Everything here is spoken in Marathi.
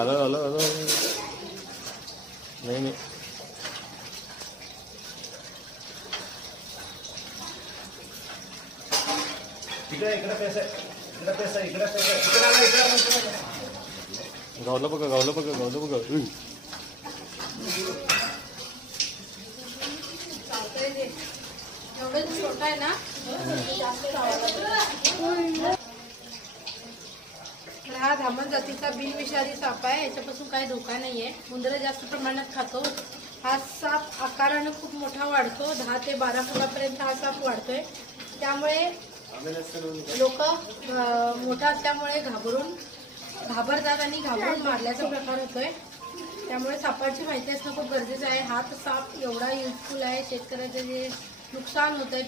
आलो आलो आलो नाही नाही गावलं बघा गावलं बघा गावलं बघा छोटा आहे ना हा धामण जातीचा बिनविषारी साप आहे. याच्यापासून काही धोका नाहीये. उंदरं जास्त प्रमाणात खातो. हा साप आकाराने खूप मोठा वाढतो. 10 ते 12 फुटापर्यंत हा साप वाढतोय. त्यामुळे लोक मोठा असल्यामुळे घाबरतात आणि घाबरून मारल्याचा प्रकार होतोय. त्यामुळे सापाची माहिती असणं खूप गरजेचं आहे. हा साप एवढा युजफुल आहे. शेतकऱ्याचं जे नुकसान होतंय